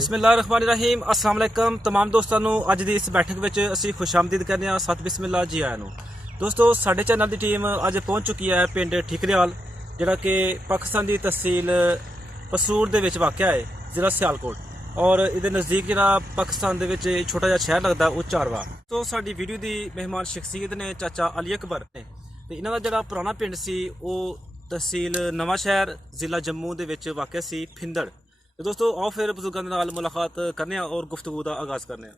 ਬਿਸਮਿਲ੍ਲਾਹਿਰਰਹਿਮਾਨਿਰਰਹੀਮ अस्सलाम वालेकुम तमाम ਦੋਸਤਾਂ ਨੂੰ ਅੱਜ ਦੀ ਇਸ ਬੈਠਕ ਵਿੱਚ ਅਸੀਂ ਖੁਸ਼ਾਮਦੀਦ ਕਰਦੇ ਹਾਂ। ਸਤ ਬਿਸਮਿਲ੍ਲਾ ਜੀ ਆਇਆਂ ਨੂੰ। ਦੋਸਤੋ ਸਾਡੇ ਚੈਨਲ ਦੀ ਟੀਮ ਅੱਜ ਪਹੁੰਚ ਚੁੱਕੀ ਹੈ ਪਿੰਡ ਠੀਕਰੀਆਲ, ਜਿਹੜਾ ਕਿ ਪਾਕਿਸਤਾਨ ਦੀ ਤਹਿਸੀਲ ਪਸੂਰ ਦੇ ਵਿੱਚ ਵਾਕਿਆ ਹੈ, ਜ਼ਿਲ੍ਹਾ ਸਿਆਲਕੋਟ। ਔਰ ਇਹਦੇ ਨਜ਼ਦੀਕ ਜਿਹੜਾ ਪਾਕਿਸਤਾਨ ਦੇ ਵਿੱਚ ਛੋਟਾ ਜਿਹਾ ਸ਼ਹਿਰ ਲੱਗਦਾ ਉਹ ਚਾਰਵਾ। ਤੋਂ ਸਾਡੀ ਵੀਡੀਓ ਦੀ ਮਹਿਮਾਨ ਸ਼ਖਸੀਅਤ ਨੇ ਚਾਚਾ ਅਲੀ ਅਕਬਰ ਨੇ, ਤੇ ਇਹਨਾਂ ਦਾ ਜਿਹੜਾ ਪੁਰਾਣਾ ਪਿੰਡ ਸੀ ਉਹ ਤਹਿਸੀਲ ਨਵਾਂ ਸ਼ਹਿਰ ਜ਼ਿਲ੍ਹਾ ਜੰਮੂ ਦੇ ਵਿੱਚ ਵਾਕਿਆ ਸੀ ਫਿੰਦੜ। तो दोस्तों आओ फिर बुजुर्गों के नाल मुलाकात करने और गुफ्तगू का आगाज करने।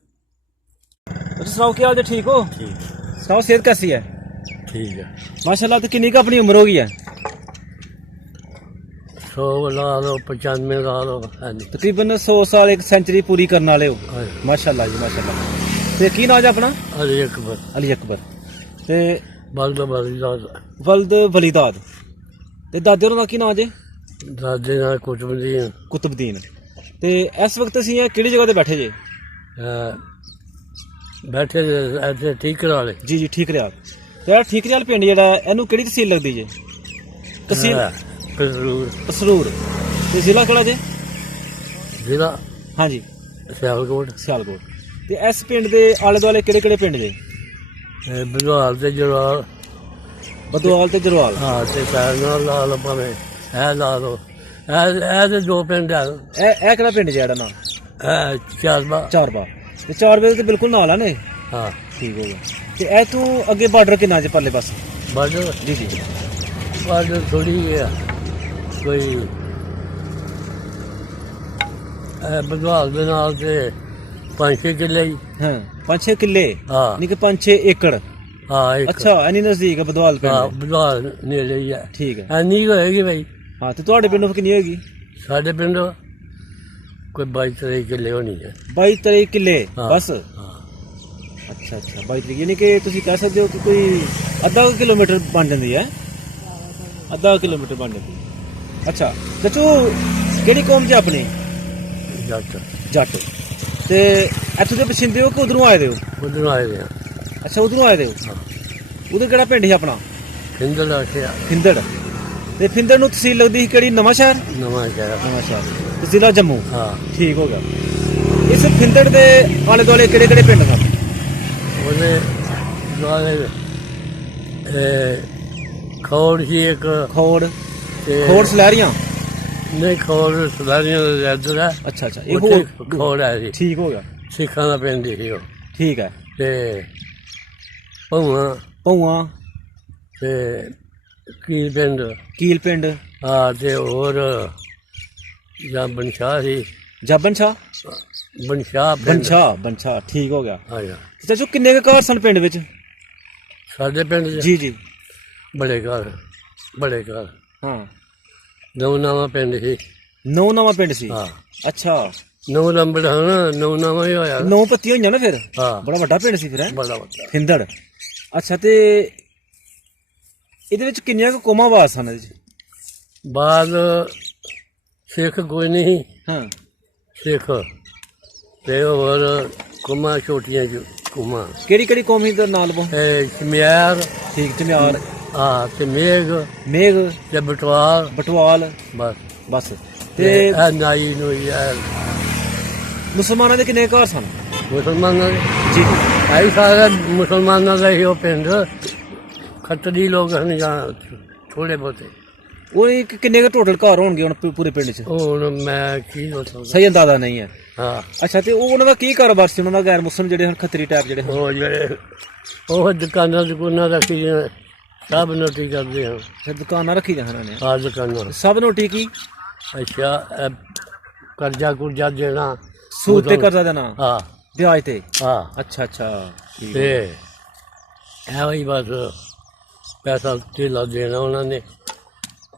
तो सुनाओ क्या हाल है? ठीक हो? ठीक है। सुनाओ सेहत कैसी है? ठीक है माशाल्लाह। तो कितनी का अपनी उम्र होगी है? 100 ला लो, 95 ला लो, तकरीबन 100 साल, एक सेंचुरी पूरी करने वाले हो। हाँ। माशाल्लाह जी माशाल्लाह। ते की नाम है अपना? अली अकबर। अली अकबर। ते बल्द बलीदाद। वल्द वलीदाद। ते दादे होरां दा की नाम जे? दादे ना कुतुबुद्दीन। कुतुबुद्दीन। ते इस वक्त असीं किहड़ी जगह ते बैठे जे? बैठे ऐसे ठीक करा ले। जी जी ठीकरियाल। ते ठीकरियाल पिंड जेह्ड़ा है इहनूं किहड़ी तहसील लगदी जे? तहसील पसरूर। पसरूर। ते जिला केह्ड़ा जे? जिला हाँ जी सियालकोट। सियालकोट। ते इस पिंड दे आले दुआले किहड़े किहड़े पिंड जे? बदवाल ते जवाल। बदवाल ते जरवाल। हाँ ते पैरना ला लो, भावें ऐ ला लो। ऐ ते दो पिंड है। ए केहड़ा पिंड जेड़ा ना? चारबा। चारबा। ते चारबे ते बिल्कुल नाल है ने। हाँ ठीक हो गया। ते ए तू अगे बॉर्डर किन्ना जे परले पासे? बॉर्डर जी जी। बॉर्डर थोड़ी है कोई बदवाल दे नाल ते 5-6 किले ही। हां 5-6 किले। हाँ नहीं कि 5-6 एकड़। हाँ एक। अच्छा एनी नजदीक है बदवाल पिंड? हाँ बदवाल नेड़े ही है। ठीक है। एनी होएगी भाई। हाँ ते तुहाडे पिंडों किन्नी होएगी? साढ़े पिंड कोई 22-23 किले होनी है। 22-23 किले हाँ। बस? हाँ। अच्छा अच्छा 22 यानी कि तुसीं कह सकदे हो कि कोई अद्धा किलोमीटर बन जांदी है। अद्धा किलोमीटर बन जाती है। अच्छा चाचू केड़ी कौम च अपनी? जट। जट। ते इत्थों दे पछिंदे हो कि उधरों आए दे हो? उधर आए थे। अच्छा उधरों आए दे हो। हाँ। उधर केड़ा पिंड है अपना? फिंदड़ आखिया। फिंदड़। ते फिंदड़ नूं तहसील लगदी ही केड़ी? नवां शहर। नवा शहर। नवां शहर ते जिला जम्मू। हाँ ठीक हो गया। इस फिंदड़ दे आले दुआले केड़े केड़े पिंड सन? ਉਹਦੇ ਦੁਆਲੇ ਖੌੜ ਸੀ ਇੱਕ। ਖੌੜ। ਤੇ ਖੌੜ ਸਲੈਰੀਆਂ। ਨਹੀਂ ਖੌੜ ਸਦਾਰੀਆਂ ਦਾ ਇੱਧਰ ਹੈ। ਅੱਛਾ ਅੱਛਾ ਇਹ ਉੱਥੇ ਹੋਰ ਖੌੜ ਹੈ ਜੀ। ਠੀਕ ਹੋ ਗਿਆ। ਸਿੱਖਾਂ ਦਾ ਪਿੰਡ ਸੀ ਉਹ। ਠੀਕ ਹੈ। ਤੇ ਭੂਆ ਭੌਆਂ। ਤੇ ਕੀ ਪਿੰਡ। ਕੀਲ ਪਿੰਡ। ਹਾਂ ਤੇ ਹੋਰ ਜਾਂ ਬਨਸ਼ਾਹ ਸੀ। ਜਾਬਨ ਸ਼ਾਹ। ਬਨਸ਼ਾਹ ਪਿੰਡ। ਬੰਛਾ ਬੰਛਾ ਠੀਕ ਹੋ ਗਿਆ। ਹਾਂ ਜੀ। ਚਾਚੂ ਕਿੰਨੇ ਕੁ ਘਰ ਸਨ ਪਿੰਡ ਵਿੱਚ? ਸਾਡੇ ਪਿੰਡ 'ਚ ਜੀ ਜੀ। ਬੜੇ ਘਰ ਬੜੇ ਘਰ। ਹਾਂ ਨੌ ਨਵਾਂ ਪਿੰਡ ਸੀ। ਨੌ ਨਵਾਂ ਪਿੰਡ ਸੀ। ਹਾਂ ਅੱਛਾ ਨੌ ਨੰਬਰ ਹੈ ਨਾ, ਨੌ ਨਵਾਂ ਹੀ ਹੋਇਆ। 9 ਪੱਤੀਆਂ ਹੋਈਆਂ ਨਾ ਫਿਰ? ਹਾਂ ਬੜਾ ਵੱਡਾ ਪਿੰਡ ਸੀ ਫਿਰ ਹੈ? ਬੜਾ ਵੱਡਾ। ਫਿੰਦੜ। ਅੱਛਾ ਤੇ ਇਹਦੇ ਵਿੱਚ ਕਿੰਨੀਆਂ ਕੁ ਕੌਮਾਂ ਵਾਸ ਹਨ ਇਹਦੇ 'ਚ? ਬਾਅਦ ਸਿੱਖ ਕੋਈ ਨਹੀਂ। ਹਾਂ ਸਿੱਖ ਤੇ ਹੋਰ ਕੁਮਾ ਛੋਟੀਆਂ ਕੁਮਾ। ਕਿਹੜੀ ਕਿਹੜੀ ਕੌਮ ਸੀ ਦਾ ਨਾਂ ਲਵੋ? ਸਮਿਆਰ। ਠੀਕ ਚਮਿਆਰ। ਹਾਂ ਤੇ ਮੇਘ ਮੇਘ। ਤੇ ਬਟਵਾਲ। ਬਟਵਾਲ। ਬਸ। ਬਸ। ਤੇ ਤੇ ਇਹ ਨਾਈ ਨੂੰ ਯਾਰ ਮੁਸਲਮਾਨਾਂ ਦੇ ਕਿੰਨੇ ਘਰ ਸਨ? ਮੁਸਲਮਾਨਾਂ ਦੇ ਜੀ ਆਈ ਸਾਰੇ ਮੁਸਲਮਾਨਾਂ ਦਾ ਹੀ ਉਹ ਪਿੰਡ। ਖੱਤਰੀ ਲੋਕ ਹਨ ਜਾਂ ਥੋੜੇ ਬਹੁਤੇ। ਉਹ ਕਿੰਨੇ ਕੁ ਟੋਟਲ ਘਰ ਹੋਣਗੇ ਹੁਣ ਪੂਰੇ ਪਿੰਡ 'ਚ? ਹੁਣ ਮੈਂ ਕੀ ਦੱਸਾਂ। ਸਹੀ ਅੰਦਾਜ਼ਾ ਨਹੀਂ ਹੈ। ਹਾਂ ਅੱਛਾ ਤੇ ਉਹ ਉਹਨਾਂ ਦਾ ਕੀ ਕਾਰੋਬਾਰ ਸੀ? ਉਹਨਾਂ ਦਾ ਗੈਰ ਮੁਸਲਮ ਜਿਹੜੇ ਹੁਣ ਖੱਤਰੀ ਟਾਈਪ ਜਿਹੜੇ ਹਨ? ਉਹ ਜਿਹੜੇ ਉਹ ਦੁਕਾਨਾਂ ਦੁਕਾਨਾਂ ਰੱਖੀਆਂ ਸਭ ਨੋਟੀ ਕਰਦੇ ਹਾਂ। ਅੱਛਾ ਦੁਕਾਨਾਂ ਰੱਖੀ ਜਾਂ ਇਹਨਾਂ ਨੇ? ਆ ਦੁਕਾਨਾਂ। ਸਭ ਨੋਟੀ ਕੀ? ਅੱਛਾ ਕਰਜ਼ਾ ਕੁਰਜ਼ਾ ਦੇਣਾ। ਸੂਦ ਤੇ ਕਰਜ਼ਾ ਦੇਣਾ? ਹਾਂ ਵਿਆਜ ਤੇ? ਹਾਂ। ਅੱਛਾ ਅੱਛਾ ਠੀਕ ਤੇ ਹੈ। ਐਵੇਂ ਹੀ ਬਸ ਪੈਸਾ ਧੇਲਾ ਦੇਣਾ ਉਹਨਾਂ ਨੇ,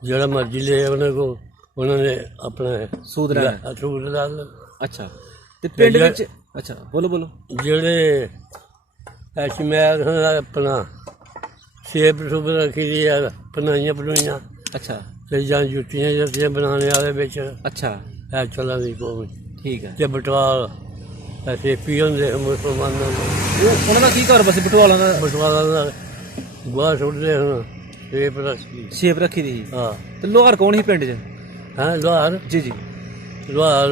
ਜਿਹੜਾ ਮਰਜ਼ੀ ਲੈ ਉਹਨਾਂ ਕੋਲ। ਉਹਨਾਂ ਨੇ ਆਪਣਾ ਸੂਦ ਲੈਣਾ? ਸੂਦ ਲਾ ਲੈਣਾ। ਅੱਛਾ ਤੇ ਪਿੰਡ ਵਿੱਚ? ਅੱਛਾ ਬੋਲੋ ਬੋਲੋ। ਜਿਹੜੇ ਐਸ਼ਮੈਰ ਆਪਣਾ ਸੇਬ ਸੂਬ ਰੱਖੀ ਦੀ ਆ, ਪਨਾਈਆਂ ਪਨੂਈਆਂ। ਅੱਛਾ ਤੇ ਜਾਂ ਜੁੱਤੀਆਂ ਜੁੱਤੀਆਂ ਬਣਾਉਣੇ ਵਾਲੇ ਵਿੱਚ ਅੱਛਾ ਇਹ ਚੱਲਾਂ ਦੀ ਕੋਲ। ਠੀਕ ਹੈ। ਤੇ ਬਟਵਾਲ ਐਸੇ ਪੀਣ ਦੇ ਮੁਸਲਮਾਨਾਂ ਨੂੰ। ਉਹਨਾਂ ਦਾ ਕੀ ਕਾਰੋਬਾਰ ਸੀ ਬਟਵਾਲਾਂ ਦਾ? ਬਟਵਾਲਾਂ ਦਾ ਗੋਹਾ ਸੁੱਟਦੇ ਹਨ। ਸੇਬ ਰੱਖੀ। ਸੇਬ ਰੱਖੀ ਦੀ ਸੀ। ਹਾਂ ਤੇ ਲੋਹਾਰ ਕੌਣ ਸੀ ਪਿੰਡ 'ਚ? ਹੈਂ ਲੋਹਾਰ। ਜੀ ਜੀ। ਲੋਹਾਰ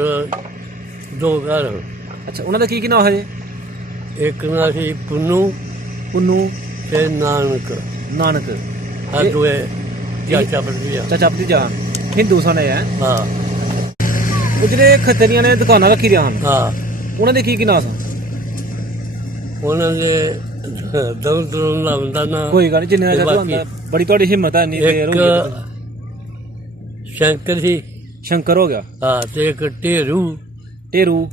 ਦੋ ਘਰ ਹਨ। ਅੱਛਾ, ਉਹਨਾਂ ਦਾ ਕੀ ਨਾਮ ਹੈ ਜੀ? ਇੱਕ ਨਾਂ ਸੀ ਪੁੰਨੂ ਪੁੰਨੂ ਤੇ ਨਾਨਕ। ਨਾਨਕ। ਆ ਦੋਏ ਚਾਚਾ ਭਤੀਜਾ। ਚਾਚਾ ਭਤੀਜਾ ਹਿੰਦੂ ਸਨ ਇਹ ਹੈ। ਹਾਂ ਉਹ ਜਿਹੜੇ ਖੱਤਰੀਆਂ ਨੇ ਦੁਕਾਨਾਂ ਰੱਖੀ ਦੀਆਂ ਹਨ, ਹਾਂ, ਉਹਨਾਂ ਦੇ ਕੀ ਨਾਮ ਸਨ? ਉਹਨਾਂ ਦੇ ਦਮ ਦਰੋਂ ਲਾਉਂਦਾ ਨਾ। ਕੋਈ ਗੱਲ ਨਹੀਂ, ਜਿੰਨੇ ਦਾ ਹੁੰਦਾ। ਬੜੀ ਤੁਹਾਡੀ ਹਿੰਮਤ ਹੈ, ਇੰਨੀ ਦੇਰ ਹੋ ਗਈ। ਇੱਕ ਸ਼ੰਕਰ ਸੀ। ਸ਼ੰਕਰ ਹੋ ਗਿਆ। ਹਾਂ, ਤੇ ਇੱਕ ਢੇਰੂ ਢੇਰੂ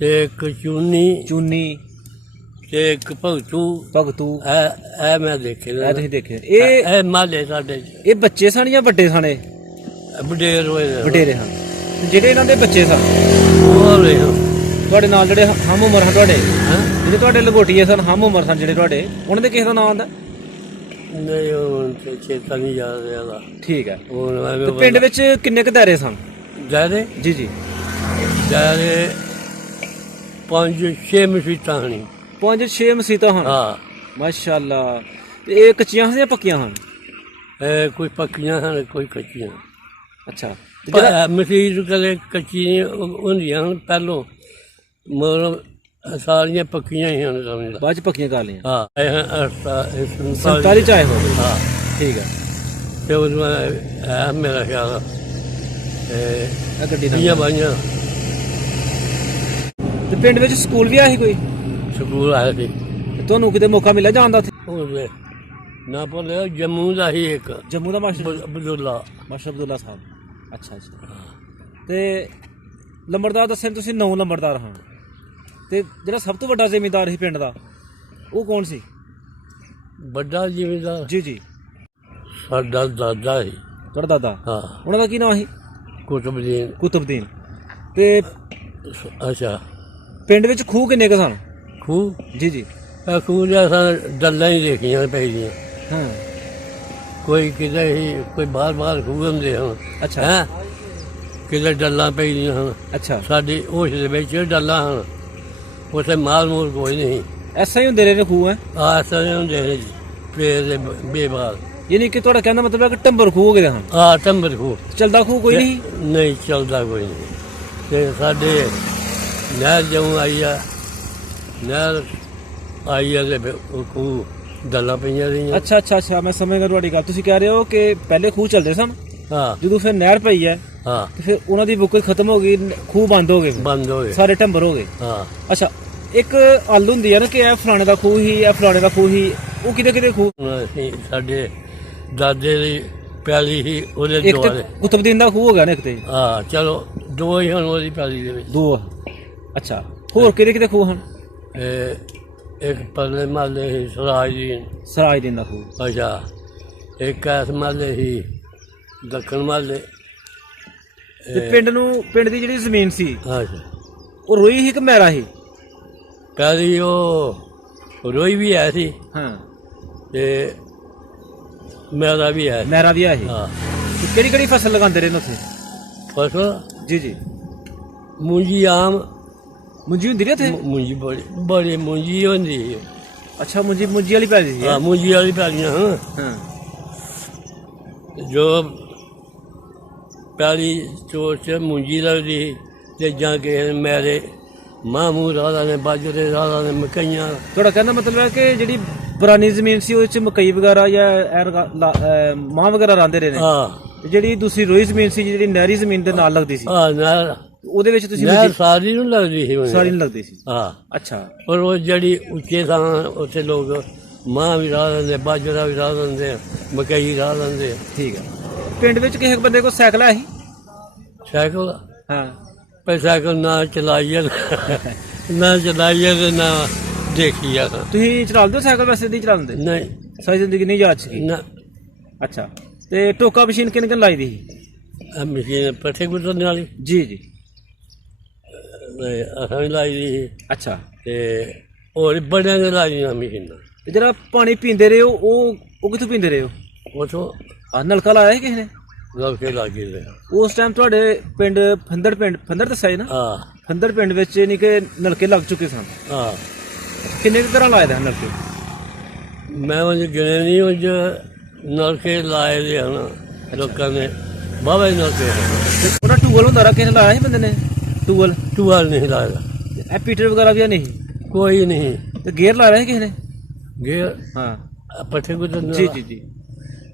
ਤੇ ਇੱਕ ਚੂਨੀ ਚੂਨੀ ਤੇ ਇੱਕ ਭਗਤੂ। ਭਗਤੂ। ਇਹ ਮੈਂ ਦੇਖੇ ਨੇ। ਇਹ ਤੁਸੀਂ ਦੇਖੇ? ਇਹ ਮਾਲੇ ਸਾਡੇ ਇਹ ਬੱਚੇ ਸਨ ਜਾਂ ਵੱਡੇ ਸਨ? ਇਹ ਵਡੇਰ ਹੋਏ ਨੇ। ਵਡੇਰੇ ਹਨ। ਜਿਹੜੇ ਇਹਨਾਂ ਦੇ ਬੱਚੇ ਸਨ ਉਹ ਹੋਏ ਹਨ। ਤੁਹਾਡੇ ਨਾਲ ਜਿਹੜੇ ਹਮ ਉਮਰ ਹਨ ਤੁਹਾਡੇ, ਹੈਂ? ਜਿਹੜੇ ਤੁਹਾਡੇ ਲਗੋਟੀਏ ਸਨ, ਹਮ ਉਮਰ ਸਨ ਜਿਹੜੇ ਤੁਹਾਡੇ, ਉਹਨਾਂ ਦੇ ਕਿਸੇ ਦਾ ਨਾਮ ਆਉਂਦਾ? ਨਹੀਂ, ਉਹ ਤੇ ਚੇਤਾ ਨਹੀਂ ਯਾਦ ਰਿਹਾ। ਠੀਕ ਹੈ। ਹੁਣ ਤੇ ਪਿੰਡ ਵਿੱਚ ਕਿੰਨੇ ਕੁ ਦਾਇਰੇ ਸਨ? ਦਾਇਰੇ ਜੀ ਜੀ। ਦਾਇਰੇ 5-6 ਮਸੀਤਾਂ ਹਣੀ। 5-6 ਮਸੀਤਾਂ ਹਨ। ਹਾਂ, ਮਾਸ਼ਾਅੱਲਾ। ਤੇ ਇਹ ਕੱਚੀਆਂ ਹਨ ਜਾਂ ਪੱਕੀਆਂ ਹਨ? ਇਹ ਕੋਈ ਪੱਕੀਆਂ ਹਨ, ਕੋਈ ਕੱਚੀਆਂ। ਅੱਛਾ। ਤੇ ਜਿਹੜਾ ਮਸੀਤ ਕਦੇ ਕੱਚੀ ਹੁੰਦੀਆਂ ਹਨ ਪਹਿਲੋਂ, ਮਤਲਬ ਸਾਰੀਆਂ ਪੱਕੀਆਂ ਹੀ ਹਨ ਸਮਝ ਲਾ। ਬਾਅਦ ਚ ਪੱਕੀਆਂ ਕਰ ਲਈਆਂ। ਹਾਂ, ਇਹ 47 ਚ ਆਏ ਹੋ? ਹਾਂ, ਠੀਕ ਹੈ। ਤੇ ਉਦੋਂ ਮੇਰਾ ਖਿਆਲ ਆ ਇਹ ਗੱਡੀ ਨਾਲ ਵੀਹਾਂ ਬਾਈਆਂ ਤੇ ਪਿੰਡ ਵਿੱਚ ਸਕੂਲ ਵੀ ਆਇਆ ਸੀ ਕੋਈ? ਸਕੂਲ ਆਇਆ ਸੀ। ਤੇ ਤੁਹਾਨੂੰ ਕਿਤੇ ਮੌਕਾ ਮਿਲਿਆ ਜਾਣ ਦਾ ਉੱਥੇ? ਉਹਦੇ ਨਾ ਭੁੱਲਿਆ, ਜੰਮੂ ਦਾ ਹੀ ਇੱਕ ਜੰਮੂ ਦਾ ਮਾਸਟਰ ਅਬਦੁੱਲਾ। ਮਾਸਟਰ ਅਬਦੁੱਲਾ ਸਾਹਿਬ। ਅੱਛਾ ਅੱਛਾ। ਤੇ ਲੰਬੜਦਾਰ ਦੱਸਿਆ ਤੁਸੀਂ 9 ਲੰਬੜਦਾਰ ਹਾਂ। ਤੇ ਜਿਹੜਾ ਸਭ ਤੋਂ ਵੱਡਾ ਜ਼ਿਮੀਂਦਾਰ ਸੀ ਪਿੰਡ ਦਾ, ਉਹ ਕੌਣ ਸੀ? ਵੱਡਾ ਜ਼ਿਮੀਂਦਾਰ ਜੀ ਜੀ। ਸਾਡਾ ਦਾਦਾ ਸੀ। ਤੁਹਾਡਾ ਦਾਦਾ? ਹਾਂ, ਉਹਨਾਂ ਦਾ ਕੀ ਨਾਮ ਸੀ? ਕੁਤਬਦੀਨ। ਕੁਤਬਦੀਨ। ਤੇ ਅੱਛਾ, ਪਿੰਡ ਵਿੱਚ ਖੂਹ ਕਿੰਨੇ ਕੁ ਸਨ? ਖੂਹ ਜੀ ਜੀ। ਇਹ ਖੂਹ ਦੀਆਂ ਡੱਲਾਂ ਹੀ ਦੇਖੀਆਂ ਪਈਆਂ। ਹਾਂ। ਕੋਈ ਕਿਤੇ ਹੀ ਕੋਈ ਬਾਹਰ ਖੂਹ ਹੁੰਦੇ ਹਨ। ਅੱਛਾ। ਹੈਂ, ਕਿਤੇ ਡੱਲਾਂ ਪਈਆਂ ਹਨ। ਅੱਛਾ। ਸਾਡੀ ਹੋਸ਼ ਦੇ ਵਿੱਚ ਡੱਲਾਂ ਹਨ, ਉੱਥੇ ਮਾਲ ਮੂਲ ਕੋਈ ਨਹੀਂ। ਐਸਾ ਹੀ ਹੁੰਦੇ ਰਹੇ ਨੇ ਖੂਹ? ਹੈ ਆਹ ਸਾਰੇ ਹੁੰਦੇ ਨੇ ਪੇੜ ਦੇ ਬੇਬਾਲ। ਯਾਨੀ ਕਿ ਤੁਹਾਡਾ ਕਹਿਣ ਦਾ ਮਤਲਬ ਹੈ ਕਿ ਟੰਬਰ ਖੂਹ ਹੋ ਗਏ ਹਨ। ਆਹ ਟੰਬਰ ਖੂਹ। ਚੱਲਦਾ ਖੂਹ ਕੋਈ ਨਹੀਂ? ਨਹੀਂ ਚੱਲਦਾ ਕੋਈ ਨਹੀਂ। ਤੇ ਸਾਡੇ ਨਹਿਰ ਜਿਉਂ ਆਈ ਆ, ਨਹਿਰ ਆਈ ਆ ਤੇ ਉਹ ਖੂਹ ਡੱਲਾਂ ਪਈਆਂ ਰਹੀਆਂ। ਅੱਛਾ ਅੱਛਾ ਅੱਛਾ, ਮੈਂ ਸਮਝ ਗਿਆ ਤੁਹਾਡੀ ਗੱਲ। ਤੁਸੀਂ ਕਹਿ ਰਹੇ ਹੋ ਕਿ ਪਹਿਲੇ ਖੂਹ ਚੱਲਦੇ ਸਨ, ਹਾਂ ਜਦੋਂ ਫਿਰ ਨਹਿਰ ਪਈ ਹੈ ਹਾਂ, ਤੇ ਫਿਰ ਉਹਨਾਂ ਦੀ ਬੁੱਕਤ ਖਤਮ ਹੋ ਗਈ, ਖੂਹ ਬੰਦ ਹੋ ਗਏ, ਬੰਦ ਹੋ ਗਏ। ਸਾਰੇ ਟੰਬਰ ਹੋ ਗਏ। ਹਾਂ, ਅੱਛਾ। ਇੱਕ ਅੱਲ ਹੁੰਦੀ ਹੈ ਨਾ ਕਿ ਇਹ ਫਲਾਣੇ ਦਾ ਖੂਹ ਹੀ, ਇਹ ਫਲਾਣੇ ਦਾ ਖੂਹ ਹੀ, ਉਹ ਕਿਤੇ ਕਿਤੇ ਖੂਹ? ਹੁਣ ਅਸੀਂ ਸਾਡੇ ਦਾਦੇ ਦੀ ਪਿਆਲੀ ਸੀ, ਉਹਦੇ ਇੱਕ ਤੇ ਦੁਆਲੇ। ਕੁਤਬਦੀਨ ਦਾ ਖੂਹ ਹੋ ਗਿਆ ਨਾ ਇੱਕ ਤੇ? ਹਾਂ, ਚਲੋ ਦੋ ਹੀ ਹਨ ਉਹਦੀ ਪਿਆਲੀ ਦੇ ਵਿੱਚ। ਦੋ। ਅੱਛਾ। ਹੋਰ ਕਿਹਦੇ ਕਿਤੇ ਖੂਹ ਹਨ? ਇੱਕ ਪਰਲੇ ਮਹੱਲੇ ਸੀ ਸਰਾਜਦੀਨ। ਸਰਾਜਦੀਨ ਦਾ ਖੂਹ। ਅੱਛਾ। ਇੱਕ ਇਸ ਮਹੱਲੇ ਸੀ ਦੱਖਣ ਮਹੱਲੇ। ਤੇ ਪਿੰਡ ਦੀ ਜਿਹੜੀ ਜ਼ਮੀਨ ਸੀ, ਅੱਛਾ, ਉਹ ਰੋਈ ਸੀ ਕਿ ਮੈਰਾ ਸੀ? ਪਿਆਲੀ ਉਹ ਰੋਈ ਵੀ ਹੈ ਸੀ ਹਾਂ। ਤੇ ਮੈਰਾ ਵੀ ਹੈ। ਮੈਰਾ ਵੀ ਆ ਸੀ। ਹਾਂ। ਤੇ ਕਿਹੜੀ ਕਿਹੜੀ ਫਸਲ ਲਗਾਉਂਦੇ ਰਹੇ ਨੇ ਉੱਥੇ? ਫਸਲ ਜੀ ਜੀ। ਮੂੰਜੀ ਆਮ। ਮੁੰਜੀ ਹੁੰਦੀ ਰਹੀ ਉੱਥੇ? ਮੂੰਜੀ ਬੜੀ ਮੂੰਜੀ ਹੁੰਦੀ ਸੀ। ਅੱਛਾ, ਮੁੰਜੀ ਵਾਲੀ ਪੈ ਸੀ? ਹਾਂ, ਮੂੰਜੀ ਵਾਲੀ ਪਿਆਲੀਆਂ ਹਾਂ। ਹਾਂ। ਜੋ ਪਿਆਲੀ ਚੋਰ ਚ ਮੂੰਜੀ ਲੱਗਦੀ ਸੀ, ਤੇ ਜਾਂ ਕਿਸੇ ਮੇਰੇ ਮਾਮੂ ਰਾਧਾ ਨੇ, ਬਾਜਰੇ ਰਾਧਾ ਨੇ, ਮਕਈਆਂ। ਤੁਹਾਡਾ ਕਹਿਣ ਦਾ ਮਤਲਬ ਹੈ ਕਿ ਜਿਹੜੀ ਪੁਰਾਣੀ ਜ਼ਮੀਨ ਸੀ ਉਹਦੇ ਚ ਮਕਈ ਵਗੈਰਾ ਜਾਂ ਮਾਂ ਵਗੈਰਾ ਰਾਂਦੇ ਰਹੇ ਨੇ? ਹਾਂ। ਤੇ ਜਿਹੜੀ ਦੂਸਰੀ ਰੋਈ ਜ਼ਮੀਨ ਸੀ, ਜਿਹੜੀ ਨਹਿਰੀ ਜ਼ਮੀਨ ਦੇ ਨਾਲ ਲੱਗਦੀ ਸੀ, ਹਾਂ, ਨਹਿਰ ਉਹਦੇ ਵਿੱਚ ਤੁਸੀਂ ਨਹਿਰ ਸਾਰੀ ਨੂੰ ਲੱਗਦੀ ਸੀ। ਸਾਰੀ ਨਹੀਂ ਲੱਗਦੀ ਸੀ? ਹਾਂ। ਅੱਛਾ। ਪਰ ਉਹ ਜਿਹੜੀ ਉੱਚੇ ਥਾਂ ਉੱਥੇ ਲੋਕ ਮਾਂ ਵੀ ਰਾਹ ਦਿੰਦੇ, ਬਾਜਰਾ ਵੀ ਰਾਹ ਦਿੰਦੇ, ਮਕਈ ਰਾਹ ਦਿੰਦੇ। ਠੀਕ ਹੈ। ਪਿੰਡ ਵਿੱਚ ਕਿਸੇ ਬੰਦੇ ਕੋਲ ਸਾਈਕਲ ਹੈ ਸੀ? ਸਾਈਕਲ? ਹਾਂ। ਪਰ ਸਾਈਕਲ ਨਾ ਚਲਾਈਏ ਨਾ ਚਲਾਈਏ ਤੇ ਨਾ ਦੇਖੀਏ। ਤੁਸੀਂ ਚਲਾਉਂਦੇ ਹੋ ਸਾਈਕਲ? ਵੈਸੇ ਨਹੀਂ ਚਲਾਉਂਦੇ? ਨਹੀਂ, ਸਾਰੀ ਜ਼ਿੰਦਗੀ ਨਹੀਂ ਯਾਦ ਸੀ? ਨਾ। ਅੱਛਾ। ਤੇ ਟੋਕਾ ਮਸ਼ੀਨ ਕਿੰਨ ਲਾਈ ਦੀ ਸੀ? ਮਸ਼ੀਨ ਪੱਠੇ ਕੁੱਟਣ ਵਾਲੀ? ਜੀ ਜੀ। ਅਸਾਂ ਵੀ ਲਾਈ ਦੀ ਸੀ। ਅੱਛਾ। ਤੇ ਹੋਰ ਬੜਿਆਂ ਨੇ ਲਾਈਆਂ ਮਸ਼ੀਨਾਂ। ਤੇ ਜਿਹੜਾ ਪਾਣੀ ਪੀਂਦੇ ਰਹੇ ਹੋ, ਉਹ ਕਿੱਥੋਂ ਪੀਂਦੇ ਰਹੇ ਹੋ? ਉਥੋਂ ਨਲਕਾ ਲਾਇਆ ਸੀ ਕਿਸੇ ਨੇ? ਨਲਕੇ ਲੱਗੇ ਰਹੇ। ਉਸ ਟਾਈਮ ਤੁਹਾਡੇ ਪਿੰਡ ਫੰਦਰ ਦੱਸਿਆ ਨਾ? ਹਾਂ ਫੰਦਰ ਪਿੰਡ ਵਿੱਚ ਨਹੀਂ ਕਿ ਨਲਕੇ ਲੱਗ ਚੁੱਕੇ ਸਨ? ਹਾਂ। ਕਿੰਨੇ ਕੁ ਘਰਾਂ ਲਾਏ ਦੇ ਨਲਕੇ? ਮੈਂ ਉਹ ਗਿਣੇ ਨਹੀਂ, ਉਹ ਨਲਕੇ ਲਾਏ ਦੇ ਹਨ ਲੋਕਾਂ ਨੇ, ਬਾਬਾ ਨਲਕੇ। ਉਹਦਾ ਟੂਬਲ ਹੁੰਦਾ ਰਾ ਕਿਸੇ ਨੇ ਲਾਇਆ ਸੀ ਬੰਦੇ ਨੇ? ਟੂਲ ਟੂਆ ਨਹੀਂ ਲਾਇਆ, ਇਹ ਪੀਟਰ ਵਗੈਰਾ ਵੀ ਨਹੀਂ ਕੋਈ ਨਹੀਂ। ਤੇ ਗੇਅਰ ਲਾ ਰਿਹਾ ਸੀ ਕਿਸੇ ਨੇ? ਗੇਰ ਹਾਂ ਪੱਠੇ ਕੁੱਟਣ ਜੀ ਜੀ ਜੀ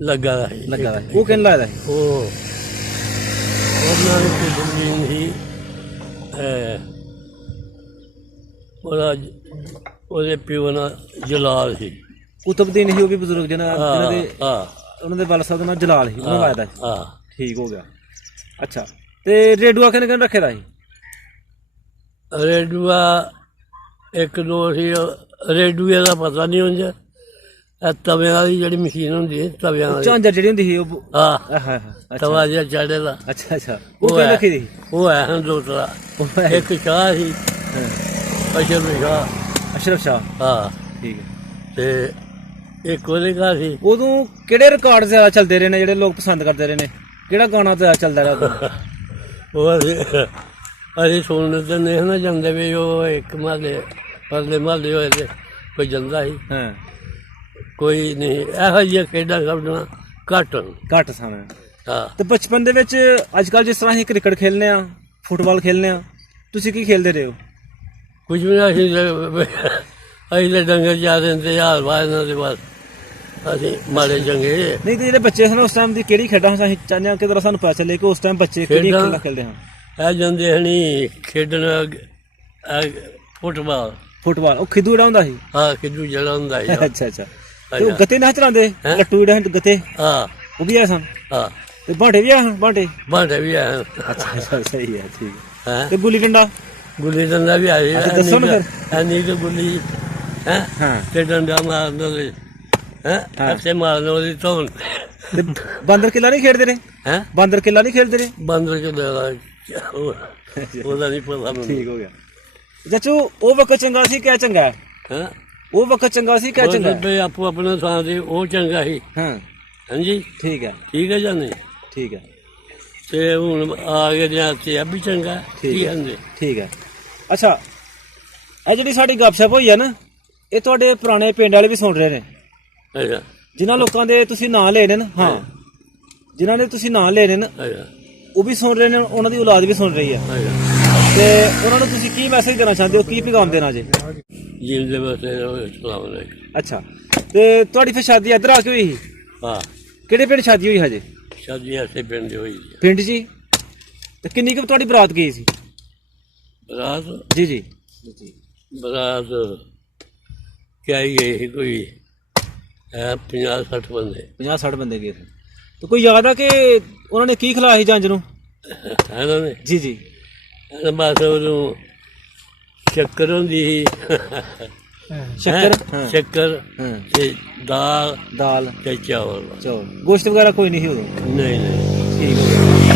ਲੱਗਾ ਦਾ ਸੀ। ਲੱਗਾ ਹੋਇਆ ਸੀ। ਉਹ ਕਿੰਨ ਲਾਇਆ ਸੀ? ਉਹ ਉਹਨਾਂ ਨੇ ਕੁੱਟਣੀ ਸੀ, ਉਹਦੇ ਪਿਓ ਨਾਲ ਜਲਾਲ ਸੀ। ਕੁਤਬਦੀਨ ਸੀ ਉਹ ਵੀ ਬਜ਼ੁਰਗ ਜਿਹਨਾਂ ਦੇ ਹਾਂ ਉਹਨਾਂ ਦੇ ਵਾਲਾ ਸਾਹਿਬ ਦਾ ਨਾਮ ਜਲਾਲ ਸੀ, ਉਹਨੂੰ ਲਾਇਆ ਦਾ ਸੀ। ਹਾਂ ਠੀਕ ਹੋ ਗਿਆ। ਅੱਛਾ ਤੇ ਰੇਡੂਆ ਕਿਹਨੇ ਕਿਹਨੇ ਰੱਖੇ ਦਾ ਸੀ? ਰੇਡੂਆ ਇੱਕ ਦੋ ਸੀ, ਰੇਡੂਏ ਦਾ ਪਤਾ ਨਹੀਂ ਹੁੰਦਾ। ਇਹ ਤਵਿਆਂ ਵਾਲੀ ਜਿਹੜੀ ਮਸ਼ੀਨ ਹੁੰਦੀ ਹੈ, ਤਵਿਆਂ ਵਾਲੀ ਝਾਂਜਰ ਜਿਹੜੀ ਹੁੰਦੀ ਸੀ ਉਹ ਹਾਂ, ਹਾਂ ਤਵਾ ਜਿਹਾ ਚਾੜੇ ਦਾ। ਅੱਛਾ ਅੱਛਾ ਉਹ ਕਿਹਨੇ ਰੱਖੀ ਦੀ? ਉਹ ਹੈ ਹੁਣ ਦੂਸਰਾ, ਇੱਕ ਸ਼ਾਹ ਸੀ, ਅਸ਼ਰਫ ਸ਼ਾਹ। ਹਾਂ ਠੀਕ ਹੈ। ਤੇ ਇੱਕ ਉਹਦੇ ਘਰ ਸੀ। ਉਦੋਂ ਕਿਹੜੇ ਰਿਕਾਰਡ ਜ਼ਿਆਦਾ ਚੱਲਦੇ ਰਹੇ ਨੇ ਜਿਹੜੇ ਲੋਕ ਪਸੰਦ ਕਰਦੇ ਰਹੇ ਨੇ? ਕਿਹੜਾ ਗਾਣਾ ਜ਼ਿਆਦਾ ਚੱਲਦਾ ਰਿਹਾ ਉਦੋਂ? ਉਹ ਅਸੀਂ ਸੁਣਨ ਤੇ ਨਹੀਂ ਨਾ ਜਾਂਦੇ ਵੀ ਉਹ ਇੱਕ ਮਹੱਲੇ ਪਰਲੇ ਮਹੱਲੇ ਹੋਏ ਤੇ ਕੋਈ ਜਾਂਦਾ ਸੀ, ਹਾਂ ਕੋਈ ਨਹੀਂ। ਇਹੋ ਜਿਹੀਆਂ ਖੇਡਾਂ ਖੇਡਣਾ ਘੱਟ ਸਮਾਂ। ਹਾਂ ਤੇ ਬਚਪਨ ਦੇ ਵਿੱਚ ਅੱਜ ਕੱਲ ਜਿਸ ਤਰ੍ਹਾਂ ਅਸੀਂ ਕ੍ਰਿਕਟ ਖੇਲਨੇ ਆ, ਫੁੱਟਬਾਲ ਖੇਲਨੇ ਆ, ਤੁਸੀਂ ਕੀ ਖੇਲਦੇ ਰਹੇ ਹੋ? ਕੁਝ ਵੀ ਨਹੀਂ। ਅਸੀਂ ਤਾਂ ਡੰਗਰ ਜਾ ਦਿੰਦੇ ਹਾਲ ਵਾਜਣਾ ਦੇ ਬਸ, ਅਸੀਂ ਮਾੜੇ ਚੰਗੇ। ਨਹੀਂ ਤੇ ਜਿਹੜੇ ਬੱਚੇ ਸਨ ਉਸ ਟਾਈਮ ਦੀ ਕਿਹੜੀ ਖੇਡਾਂ ਅਸੀਂ ਚਾਹੁੰਦੇ ਹਾਂ ਕਿ ਤਰ੍ਹਾਂ ਸਾਨੂੰ ਪਤਾ ਚੱਲੇ ਕਿ ਉਸ ਟਾਈਮ ਬੱਚੇ ਕਿਹੜੀ ਖੇਡਾਂ ਖੇਲਦੇ ਹਨ? ਇਹ ਜਾਂਦੇ ਹਣੀ ਖੇਡਣ ਫੁੱਟਬਾਲ। ਉਹ ਖਿੱਦੂ ਜਿਹੜਾ ਹੁੰਦਾ ਸੀ? ਹਾਂ ਖਿੱਦੂ ਜਿਹੜਾ ਹੁੰਦਾ ਸੀ। ਅੱਛਾ ਅੱਛਾ। ਤੇ ਉਹ ਗੱਤੇ ਨਾ ਚਲਾਉਂਦੇ, ਲੱਟੂ ਜਿਹੜੇ ਗੱਤੇ, ਹਾਂ ਉਹ ਵੀ ਆਏ ਸਨ? ਹਾਂ। ਤੇ ਬਾਂਟੇ ਵੀ ਆਏ ਸਨ? ਬਾਂਟੇ ਵੀ ਆਏ। ਅੱਛਾ ਅੱਛਾ ਸਹੀ ਹੈ, ਠੀਕ ਹੈ। ਹੈ ਤੇ ਗੁੱਲੀ ਡੰਡਾ? ਗੁੱਲੀ ਡੰਡਾ ਵੀ ਆਏ। ਦੱਸੋ ਨਾ ਫਿਰ। ਐਨੀ ਤੇ ਗੁੱਲੀ ਹੈ ਹਾਂ ਤੇ ਡੰਡਾ ਮਾਰਨਾ ਤੇ ਅੱਛੇ ਮਾਰਨਾ ਉਹਦੀ ਧੌਣ। ਤੇ ਬਾਂਦਰ ਕਿੱਲਾ ਨਹੀਂ ਖੇਡਦੇ ਰਹੇ? ਹੈ ਬਾਂਦਰ ਕਿੱਲਾ ਨਹੀਂ ਖੇਡਦੇ ਰਹੇ? ਬਾਂਦਰ ਕਿੱਲਾ ਉਹਦਾ ਨਹੀਂ ਪਤਾ ਮੈਨੂੰ। ਠੀਕ ਹੋ ਗਿਆ। ਚਾਚੂ ਉਹ ਵਕਤ ਚੰਗਾ ਸੀ ਕਿਆ ਚੰਗਾ ਹੈ? ਹੈ ਉਹ ਵਕਤ ਚੰਗਾ ਸੀ ਕਿਆ ਚੰਗਾ ਹੈ? ਆਪੋ ਆਪਣੇ ਥਾਂ ਤੇ ਉਹ ਚੰਗਾ ਸੀ। ਹਾਂ ਹਾਂਜੀ ਠੀਕ ਹੈ। ਠੀਕ ਹੈ ਜਾਂ ਨਹੀਂ? ਠੀਕ ਹੈ। ਤੇ ਹੁਣ ਆ ਗਏ ਜਾਂ ਤੇ ਆ ਵੀ ਚੰਗਾ। ਠੀਕ ਹੈ ਠੀਕ ਹੈ। ਅੱਛਾ ਇਹ ਜਿਹੜੀ ਸਾਡੀ ਗੱਪਸ਼ਪ ਹੋਈ ਹੈ ਨਾ, ਇਹ ਤੁਹਾਡੇ ਪੁਰਾਣੇ ਪਿੰਡ ਵਾਲੇ ਵੀ ਸੁਣ ਰਹੇ ਨੇ? ਅੱਛਾ ਜਿਨ੍ਹਾਂ ਲੋਕਾਂ ਦੇ ਤੁਸੀਂ ਨਾਂ ਲਏ ਨੇ ਨਾ, ਹਾਂ ਜਿਨ੍ਹਾਂ ਦੇ ਤੁਸੀਂ ਨਾਂ ਲਏ ਨੇ ਨਾ, ਅੱਛਾ ਉਹ ਵੀ ਸੁਣ ਰਹੇ ਨੇ, ਉਹਨਾਂ ਦੀ ਔਲਾਦ ਵੀ ਸੁਣ ਰਹੀ ਹੈ। ਅੱਛਾ ਤੇ ਉਹਨਾਂ ਨੂੰ ਤੁਸੀਂ ਕੀ ਮੈਸੇਜ ਦੇਣਾ ਚਾਹੁੰਦੇ ਹੋ, ਕੀ ਪੈਗਾਮ ਦੇਣਾ ਜੇ? ਜਿੰਦੇ ਬਸੇ ਸਲਾਮ ਅਲੈਕੁਮ। ਅੱਛਾ ਤੇ ਤੁਹਾਡੀ ਫਿਰ ਸ਼ਾਦੀ ਇੱਧਰ ਆ ਕੇ ਹੋਈ ਸੀ? ਹਾਂ ਕਿਹੜੇ ਪਿੰਡ ਸ਼ਾਦੀ ਹੋਈ ਹਜੇ? ਸ਼ਾਦੀ ਐਸੇ ਪਿੰਡ ਦੀ ਹੋਈ। ਪਿੰਡ ਜੀ? ਤੇ ਕਿੰਨੀ ਕੁ ਤੁਹਾਡੀ ਬਰਾਤ ਗਈ ਸੀ? ਬਰਾਤ ਜੀ ਜੀ ਬਰਾਤ ਕਿਆ ਹੀ ਗਈ ਸੀ ਕੋਈ 50-60 ਬੰਦੇ। 50-60 ਬੰਦੇ ਗਏ ਸੀ। ਤੇ ਕੋਈ ਯਾਦ ਆ ਕਿ ਉਹਨਾਂ ਨੇ ਕੀ ਖਿਲਾਇਆ ਸੀ ਜੰਜ ਨੂੰ? ਇਹਨਾਂ ਨੇ ਜੀ ਜੀ ਬਸ ਉਹਨੂੰ ਸ਼ੱਕਰ ਹੁੰਦੀ ਸੀ। ਸ਼ੱਕਰ? ਸ਼ੱਕਰ ਹਾਂ ਤੇ ਦਾਲ ਤੇ ਚਾਵਲ। ਗੋਸ਼ਤ ਵਗੈਰਾ ਕੋਈ ਨਹੀਂ ਸੀ ਉਦੋਂ? ਨਹੀਂ ਠੀਕ ਹੋ ਗਿਆ।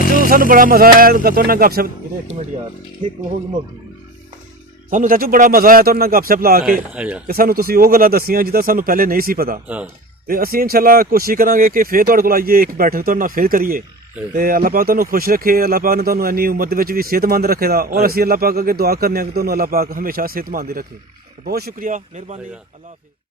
ਅੱਛਾ ਸਾਨੂੰ ਬੜਾ ਮਜ਼ਾ ਆਇਆ ਤੁਹਾਡੇ ਨਾਲ ਗੱਪਸ਼ਪ। ਇੱਕ ਮਿੰਟ ਯਾਰ, ਇੱਕ ਉਹ ਮੁੱਕੀ। ਸਾਨੂੰ ਚਾਚੂ ਬੜਾ ਮਜ਼ਾ ਆਇਆ ਤੁਹਾਡੇ ਨਾਲ ਗੱਪਸ਼ਪ ਲਾ ਕੇ, ਤੇ ਸਾਨੂੰ ਤੁਸੀਂ ਉਹ ਗੱਲਾਂ ਦੱਸੀਆਂ ਜਿਹਦਾ ਸਾਨੂੰ ਪਹਿਲੇ ਨਹੀਂ ਸੀ ਪਤਾ। ਤੇ ਅਸੀਂ ਇਨਸ਼ਾਅੱਲਾ ਕੋਸ਼ਿਸ਼ ਕਰਾਂਗੇ ਕਿ ਫੇਰ ਤੁਹਾਡੇ ਕੋਲ ਆਈਏ, ਇੱਕ ਬੈਠਕ ਤੁਹਾਡੇ ਨਾਲ ਫੇਰ ਕਰੀਏ। ਤੇ ਅੱਲਾਹ ਪਾਕ ਤੁਹਾਨੂੰ ਖੁਸ਼ ਰੱਖੇ, ਅੱਲਾਹ ਪਾਕ ਨੇ ਤੁਹਾਨੂੰ ਇੰਨੀ ਉਮਰ ਦੇ ਵਿੱਚ ਵੀ ਸਿਹਤਮੰਦ ਰੱਖੇਗਾ, ਔਰ ਅਸੀਂ ਅੱਲਾਹ ਪਾਕ ਅੱਗੇ ਦੁਆ ਕਰਨੇ ਆ ਕਿ ਤੁਹਾਨੂੰ ਅੱਲਾਹ ਪਾਕ ਹਮੇਸ਼ਾ ਸਿਹਤਮੰਦ ਹੀ ਰੱਖੇ। ਬਹੁਤ ਸ਼ੁਕਰੀਆ, ਮਿਹਰਬਾਨੀ, ਅੱਲਾਹ ਹਾਫਿਜ਼।